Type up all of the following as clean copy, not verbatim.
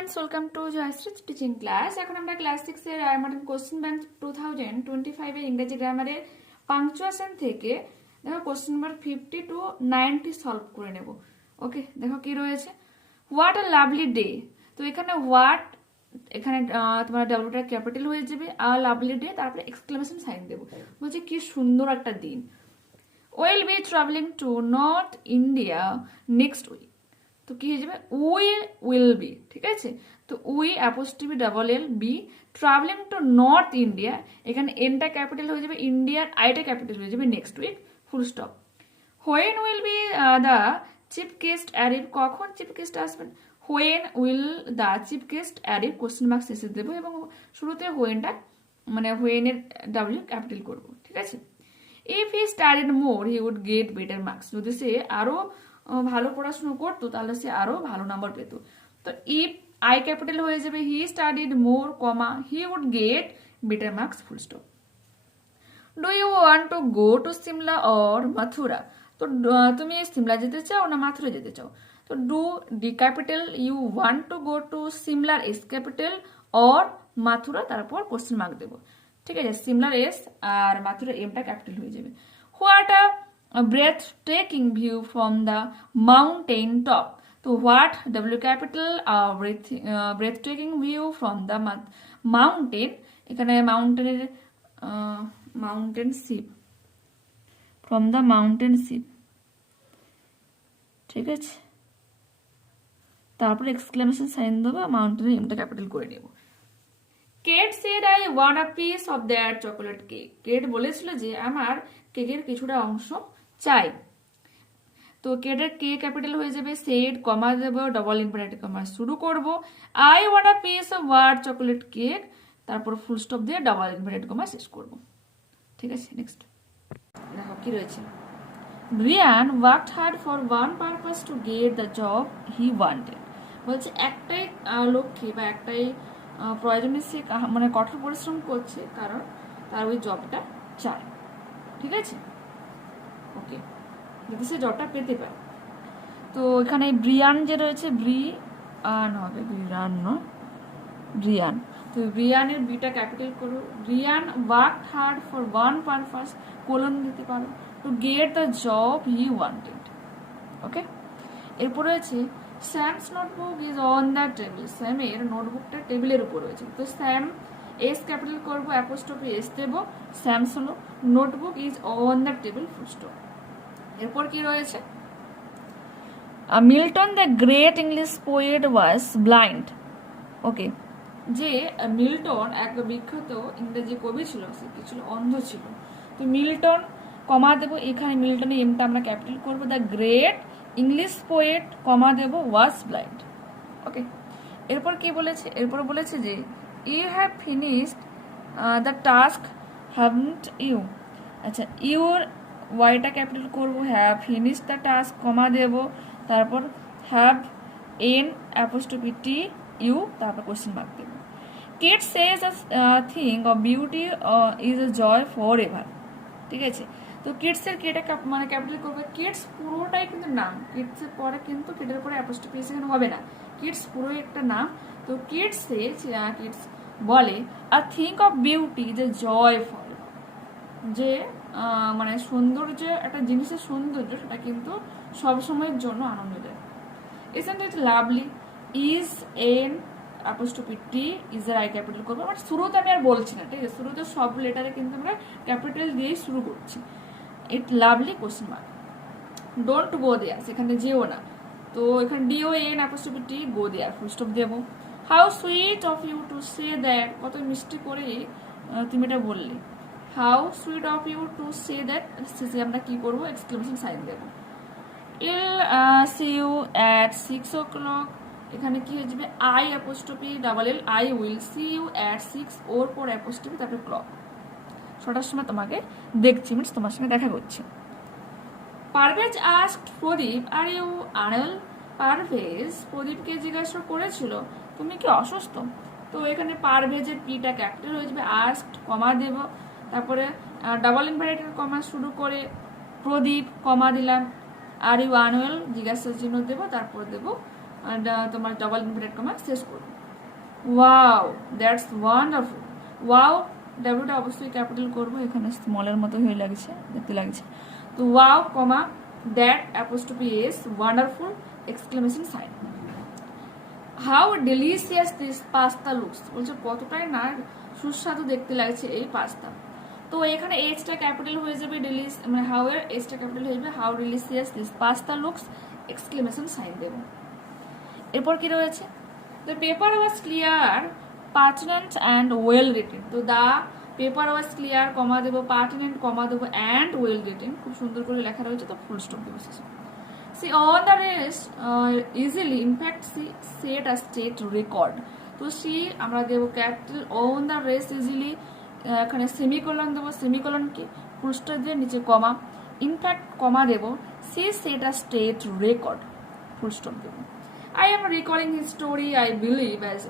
Students, welcome to Jayashree teaching class. এখন আমরা class 6 এর মডেল কোশ্চেন ব্যাংক 2025 এর ইংরেজি গ্রামারের পাংচুয়েশন থেকে দেখো কোশ্চেন নাম্বার 50 টু 90 সলভ করে নেব। ওকে, দেখো কি রয়েছে। What a lovely day. তো এখানে হোয়াট, এখানে তোমার ডাব্লিউটা ক্যাপিটাল হয়ে যাবে, আ লাভলি ডে, তারপরে এক্সক্লেমেশন সাইন দেবো। বলছে কি সুন্দর একটা দিন। Will be travelling to north India next week. তো কি হয়ে যাবে, উইল বি, ঠিক আছে। তো apostrophe double L be travelling to north India, এখানে এনটা ক্যাপিটাল হয়ে যাবে, ইন্ডিয়ার আইটা ক্যাপিটাল হয়ে যাবে next week, full stop. When will be the chief guest arrive, কখন চিফ গেস্ট আসবেন। When will the chief guest arrive, question mark শেষে দেবো এবং শুরুতে হোয়েনটা মানে হোয়েনের ডাব্লিউ ক্যাপিটাল করবো, ঠিক আছে। If he studied more he would get better marks, যদি সে আরো ভালো পড়াশোনা করতো তাহলে সে আরো ভালো নাম্বার পেত। তো ইফ আই ক্যাপিটাল হয়ে যাবে, he studied more comma he would get better marks, full stop. Do you want to go to Shimla or Mathura. তো তুমি সিমলা যেতে চাও না মাথুরা যেতে চাও। তো do D capital, you want to go to সিমলার এস ক্যাপিটাল অর মাথুরা, তারপর কোশ্চেন মার্ক দেবো, ঠিক আছে। সিমলার এস আর মাথুরা এমটা ক্যাপিটাল হয়ে যাবে। What a breathtaking view from the mountain top. তো what W capital breathtaking view from the mountain, এখানে মাউন্টেনের মাউন্টেন শিপ, from the mountain শিপ, ঠিক আছে। তারপর এক্সক্লেমেশন সাইন দেবো, মাউন্টেনের এমটা ক্যাপিটাল করে নেব। Kate said I want a piece of that chocolate cake. Kate বলেছিল যে আমার কেকের কিছুটা অংশ চাই। তো কেটের কে ক্যাপিটাল হয়ে যাবে, সেড কমা দেবো, ডবল ইনভার্টেড কমা শুরু করব, I want a piece of what chocolate cake, তারপর ফুল স্টপ দিয়ে ডবল ইনভার্টেড কমা শেষ করব, ঠিক আছে। নেক্সট দেখো কি রয়েছে। Brian worked hard for one purpose two get the job he wanted. বলছে একটাই লক্ষ্যে বা একটাই প্রয়োজনে সে মানে কঠোর পরিশ্রম করছে, কারণ তার ওই জবটা চায়, ঠিক আছে। ওকে, যাতে সে জবটা পেতে পারে। তো এখানে ব্রিয়ান যে রয়েছে, ব্রিয়ান হবে, ব্রিয়ান নয়, ব্রিয়ান। তো ব্রিয়ানের বিটা ক্যাপিটাল করো। Brian worked hard for one purpose, colon দিতে পারো, to get the job he wanted. Okay, এরপর রয়েছে Sam's notebook is on the table. স্যামের নোটবুকটা টেবিলের উপর রয়েছে। তো স্যাম এস ক্যাপিটাল করবো, অ্যাপোস্ট্রফি এস দেবো, স্যামস হলো, notebook is on the table, full stop. এরপর কি রয়েছে, Milton the great English poet was blind. Okay, যে মিল্টন এক বিখ্যাত ইংরেজি কবি ছিল, সে কি ছিল, অন্ধ ছিল। তো মিল্টন কমা দেবো, এখানে মিল্টনের এমটা আমরা ক্যাপিটাল করবো, দ্য গ্রেট ইংলিশ পোয়েট কমা দেবো ওয়াজ ব্লাইন্ড। ওকে, এরপর কি বলেছে, এরপর বলেছে যে you have finished the task haven't you. আচ্ছা, ইউর ওয়াইটা ক্যাপিটাল করবো, have finished the task comma দেবো, তারপর have N apostrophe T you, তারপর কোশ্চেন মার্ক দেবো। Kid says a thing of beauty is a joy forever, ঠিক আছে। তো কিডসের কেটা মানে ক্যাপিটাল করবে, কিডস পুরোটাই কিন্তু নাম, কিডসের পরে কিন্তু কিডের পরে অ্যাপোস্ট্রফি এখানে হবে না, কিডস পুরোই একটা নাম। তো কিডস সেজ, কিডস বলে, a thing of beauty is a joy forever, যে মানে সৌন্দর্য, একটা জিনিসের সৌন্দর্য সেটা কিন্তু সবসময়ের জন্য আনন্দ দেয়। Isn't it lovely, is an apostrophe T, is এর আই ক্যাপিটাল করবো। মানে শুরুতে আমি আর বলছি না, ঠিক আছে, শুরুতে সব লেটারে কিন্তু আমরা ক্যাপিটাল দিয়েই শুরু করছি। It lovely, question mark. Don't go there, সেখানে যেও না। তো এখানে D O N apostrophe T, go there, full stop দেবো। How sweet of you to say that, কত মিষ্টি করে তুমি এটা বললে। How sweet of you to say that, শেষে আমরা কি করবো, এক্সক্লেমেশন সাইন দেবো। ইল সি ইউ অ্যাট 6 o'clock, এখানে কি হয়ে যাবে, I apostrophe double L, I will see you at 6, ওর পর অ্যাপোস্ট্রফি, তারপরে ক্লক। ছটার সময় তোমাকে দেখছি, মিনস তোমার সঙ্গে দেখা করছি। Parvez asked Pradeep are you unwell. Parvez প্রদীপকে জিজ্ঞাসা করেছিল তুমি কি অসুস্থ। তো এখানে পারভেজের পিটা ক্যাপিটাল হয়ে যাবে, আস্কড কমা দেব, তারপরে ডাবল ইনভার্টেড কমা শুরু করে প্রদীপ কমা দিলাম, আর ইউ আনওয়েল জিজ্ঞাসার চিহ্ন দেবো, তারপর দেবো তোমার ডাবল ইনভার্টেড কমা শেষ করবো। Wow, that's wonderful. ওয়াও, ডাব্লিউটা অবশ্যই ক্যাপিটাল করবো, এখানে স্মলের মতো হয়ে লাগছে, দেখতে লাগছে। তো wow comma that apostrophe S wonderful exclamation sign. How delicious this pasta looks, বলছে কতটাই না সুস্বাদু দেখতে লাগছে এই পাস্তা। তো এখানে এইচটা ক্যাপিটাল হয়ে যাবে, মানে হাউ এর এইচটা ক্যাপিটাল হয়ে যাবে, how delicious this pasta looks exclamation sign দেব। এরপর কি রয়েছে, the paper was clear, pertinent and well written। তো the paper was clear comma Dev, pertinent comma Dev and well written, খুব সুন্দর করে লেখা রয়েছে, তো ফুল স্টপ দেব শেষে। See all the rest easily, in fact she set a state record। তো she আমরা দেব capital, on the rest easily এখানে সেমিকোলন দেব, সেমিকোলন কি ফুল স্টপ দিয়ে নিচে কমা, ইনফ্যাক্ট কমা দেব, she set a state record full stop দেব। I am recalling his story, I believe, as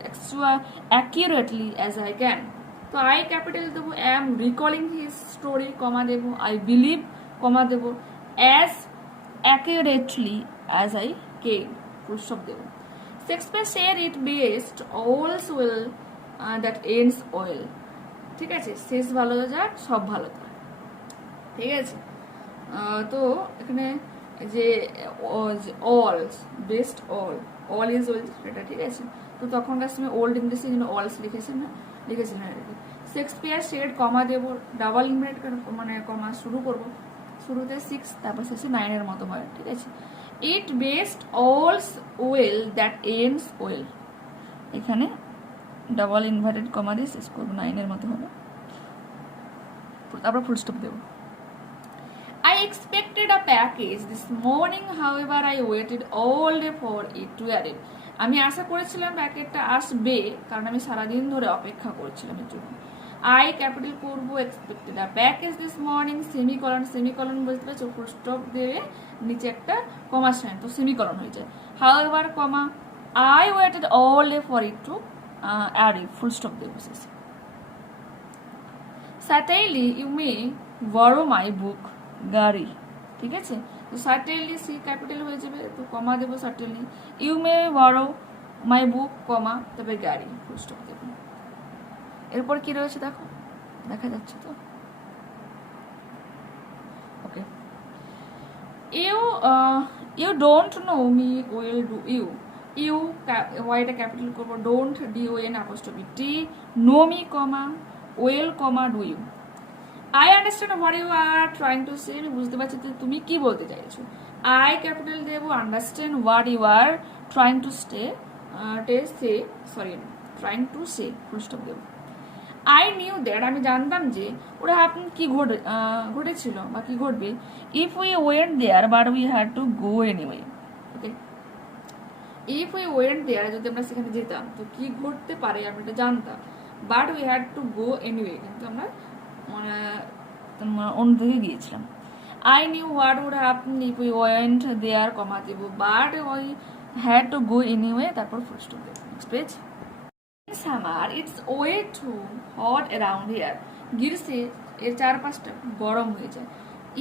accurately as I can। তো I capital দেবো, am recalling his story কমা দেবো, I believe কমা দেবো, as accurately as I can full stop দেবো। Shakespeare said it best, all's well that ends well। ঠিক আছে, শেষ ভালো যাক সব ভালো থাক, ঠিক আছে। তো এখানে যে all best all is well, এটা ঠিক আছে। তো তখনকার সময় ওল্ড ইংলিশে যেন অলস লিখেছেন না, আর কি। শেক্সপিয়ার শেড কমা দেব, ডাবল ইনভার্টেড মানে কমা শুরু করব, শুরুতে 6 তারপর শেষে 9 এর মতো হয়, ঠিক আছে। ইট best all's well that ends well, এখানে ডাবল ইনভার্টেড কমা দিয়ে শেষ করবো, 9 এর মতো হবে, তারপর ফুল স্টপ দেবো। I expected a package this morning, however I waited all day for it to arrive। আমি আশা করেছিলাম প্যাকেটটা আসবে, কারণ আমি সারাদিন ধরে অপেক্ষা করেছিলাম এর জন্য। I ক্যাপিটাল করবো, expected a package this morning, semicolon, semicolon বুঝতে পারছো, ফুল স্টপ দিয়ে নিচে একটা কমা সাইন, তো সেমিকলন হয়ে যায়। however comma I waited all day for it to arrive, full stop দেবো শেষে। Certainly you may borrow my book গাড়ি, ঠিক আছে। তো সার্টেনলি সি ক্যাপিটাল হয়ে যাবে, তো কমা দেবো সার্টেনলি, ইউ মে বড়ো মাই বুক কমা তবে গাড়ি ফুল স্টপ দেবো। এরপর কি রয়েছে দেখো, দেখা যাচ্ছে তো, okay. You don't know me well, do you, you ওয়াইটা ক্যাপিটাল করবো, don't DON apostrophe T, know me comma well comma do you. I understand what you are trying to say, আমি বুঝতে পারছি তুমি কি বলতে চাইছো। I ক্যাপিটাল দেবো, understand what you are trying to trying to say full stop দেবো। I knew that আমি জানতাম যে ওরা হাপেন কি ঘটেছিল বা কি ঘটবে, if we went there but we had to go anyway। Okay, if we went there যদি আমরা সেখানে যেতাম তো কি ঘটতে পারে আমরা এটা জানতাম, but we had to go anyway কিন্তু আমরা অন্যদিকে গিয়েছিলাম। I knew what would happen if we went there comma Dev, but we had to go anyway তারপর ফুল স্টপ দেব। Next page. In summer it's way too hot around here, গ্রীষ্মে এর চারপাশটা গরম হয়ে যায়।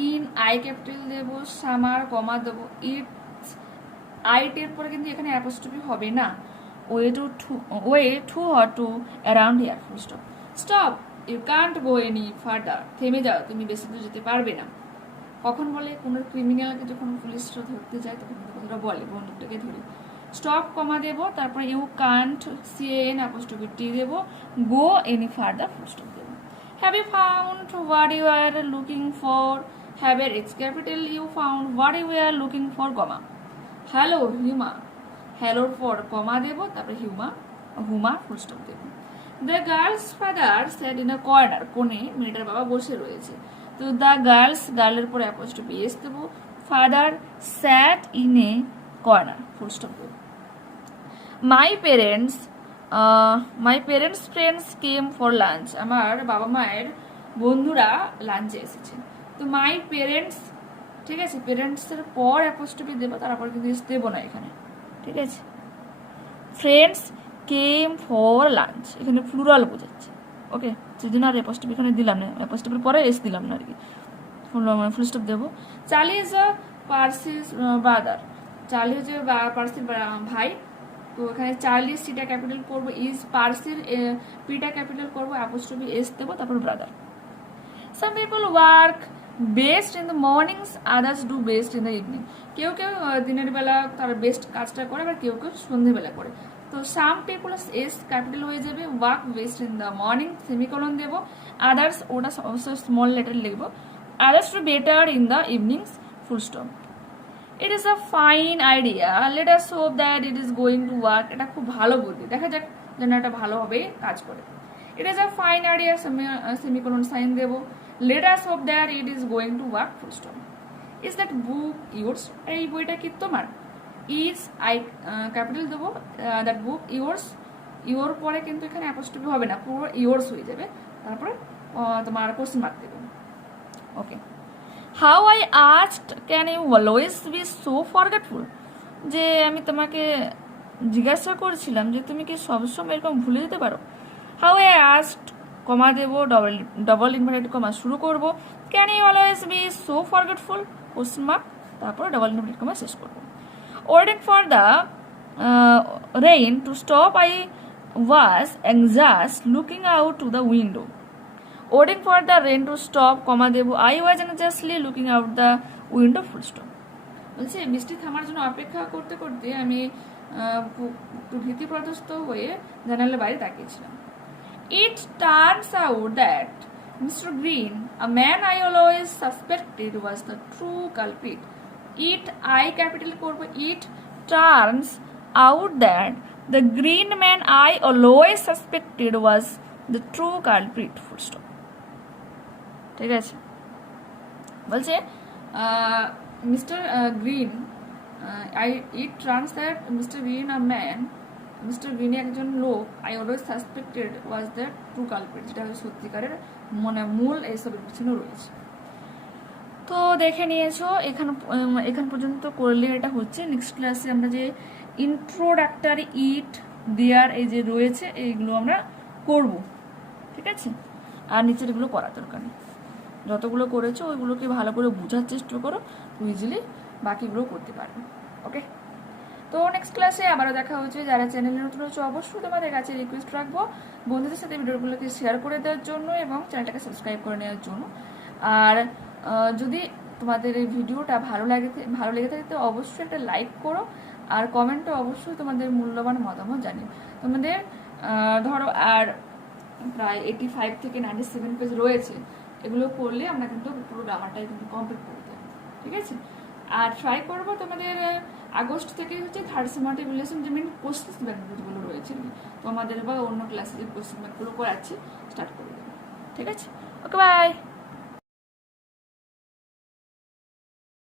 ইন আই ক্যাপিটাল দেব, summer comma দেব, ইটস আইটের পরে কিন্তু এখানে অ্যাপোস্ট্রফি হবে না, way too hot to around here full stop. Stop, you can't go any further, থেমে যাও তুমি বেশি দূর যেতে পারবে না। কখন বলে, কোনো ক্রিমিনালকে যখন পুলিশরা ধরতে যায় তখন কথাটা বলে, বন্দুকটাকে ধরে। স্টপ কমা দেবো, তারপরে you can't CAN apostrophe T দেবো, go any further full stop দেবো। Have you found what you are looking for, have এর H capital, you found what you are looking for comma. Hello Huma, হ্যালোর পর comma দেবো, তারপরে Huma full stop দেবো। The girl's father sat in a corner, কোণে মেয়েটার বাবা বসে রয়েছে, তো দ্য গার্লস গার্লের পরে অ্যাপোস্ট্রফি এস দেবো, father sat in a corner full stop দেবো। My parents' friends came for lunch, আমার বাবা মায়ের বন্ধুরা লাঞ্চে এসেছে। তো মাই পেরেন্টস, ঠিক আছে, পেরেন্টসের পর অ্যাপোস্ট্রফি দেবো, তারপর কিন্তু এস দেবো না এখানে, ঠিক আছে। ফ্রেন্ডস কেম ফর লাঞ্চ, এখানে প্লুরাল বোঝাচ্ছে, ওকে, সেদিন আর অ্যাপোস্ট্রফি এখানে দিলাম না, অ্যাপোস্ট্রফির পরে এস দিলাম না আর কি, ফুল স্টপ দেবো। Charlie is a Parsis brother, Charlie হচ্ছে পার্সির ভাই, তো এখানে চার্লি সিটা ক্যাপিটাল করবো, ইজ পার্সির পিটা ক্যাপিটাল করবো, অ্যাপোস্ট্রফি এস দেবো, তারপর brother. Some people work best in the mornings, others do best in the evening. কেউ কেউ দিনের বেলা তার বেস্ট কাজটা করে, আবার কেউ কেউ সন্ধ্যেবেলা করে। তো সাম পিপল এস ক্যাপিটাল হয়ে যাবে, work best in the morning, semicolon দেবো, আদার্স ওটা অবশ্যই স্মল লেটার লিখবো, others do better in the evenings, full stop. It is a fine idea, let us hope that it is going to work. এটা খুব ভালো বুদ্ধি, দেখা যাক যেন এটা ভালোভাবে কাজ করে। It is a fine idea, semicolon sign দেবো, let us hope that it is going to work, full stop. Is that book yours? এই বইটা কি তোমার? is I ক্যাপিটাল দেবো, that book yours, your পরে কিন্তু এখানে অ্যাপোস্ট্রফি হবে না, পুরো yours হয়ে যাবে, তারপরে তোমার কোশ্চেন মার্ক দেবে। ওকে, how I asked can you always be so forgetful? যে আমি তোমাকে জিজ্ঞাসা করছিলাম যে তুমি কি সবসময় এরকম ভুলে যেতে পারো। how I asked কমা দেবো, ডবল ইনভার্টেড কমা শুরু করব, can you always be so forgetful, question mark, তারপর ডবল ইনভার্টেড কমা শেষ করব। Waiting for the rain to stop, I was anxious looking out to the window. Waiting for the rain to stop comma দেবো, I was anxiously looking out the window, full stop. বলছে বৃষ্টি থামার জন্য অপেক্ষা করতে করতে আমি একটু ভীতিপ্রদস্ত হয়ে জানালার বাইরে তাকিয়েছিলাম। It turns out that Mr. Green, a man I always suspected was the true culprit. It, I capital করব, it turns out that the green man I always suspected was the true culprit, full stop. ঠিক আছে, বলছে mister green, it turns that Mr. Green, a man, mister green একজন লোক, I always suspected was the true culprit, যেটা সত্যিকারের মানে মূল এইসবের পিছনে রয়েছে। তো দেখে নিয়েছো, এখান পর্যন্ত করলে এটা হচ্ছে। নেক্সট ক্লাসে আমরা যে ইন্ট্রোডাক্টরি, ইট, দেয়ার এই যে রয়েছে এইগুলো আমরা করব, ঠিক আছে। আর নিচের এগুলো করা দরকার নেই, যতগুলো করেছো ওইগুলোকে ভালো করে বোঝার চেষ্টা করো, ইজিলি বাকিগুলো করতে পারবে। ওকে, তো নেক্সট ক্লাসে আবারও দেখা হচ্ছে। যারা চ্যানেলে নতুন হচ্ছে অবশ্যই তোমাদের কাছে রিকোয়েস্ট রাখবো বন্ধুদের সাথে ভিডিওগুলোকে শেয়ার করে দেওয়ার জন্য এবং চ্যানেলটাকে সাবস্ক্রাইব করে নেওয়ার জন্য। আর যদি তোমাদের এই ভিডিওটা ভালো লেগে থাকে তো অবশ্যই একটা লাইক করো, আর কমেন্টে অবশ্যই তোমাদের মূল্যবান মতামত জানিও। তোমাদের ধরো আর প্রায় 85 থেকে 97 পেজ রয়েছে, এগুলো করলে আমরা কিন্তু পুরো গ্রামারটাই কিন্তু কমপ্লিট করে দেবো, ঠিক আছে। আর ট্রাই করবো তোমাদের আগস্ট থেকে হচ্ছে থার্ড সেমেস্টার রিলেশন যে মেন কোশ্চেন ব্যাংকগুলো রয়েছে তোমাদের বা অন্য ক্লাসে যে কোশ্চেন ব্যাংকগুলো করাচ্ছি স্টার্ট করে দেবো, ঠিক আছে। ওকে, বাই।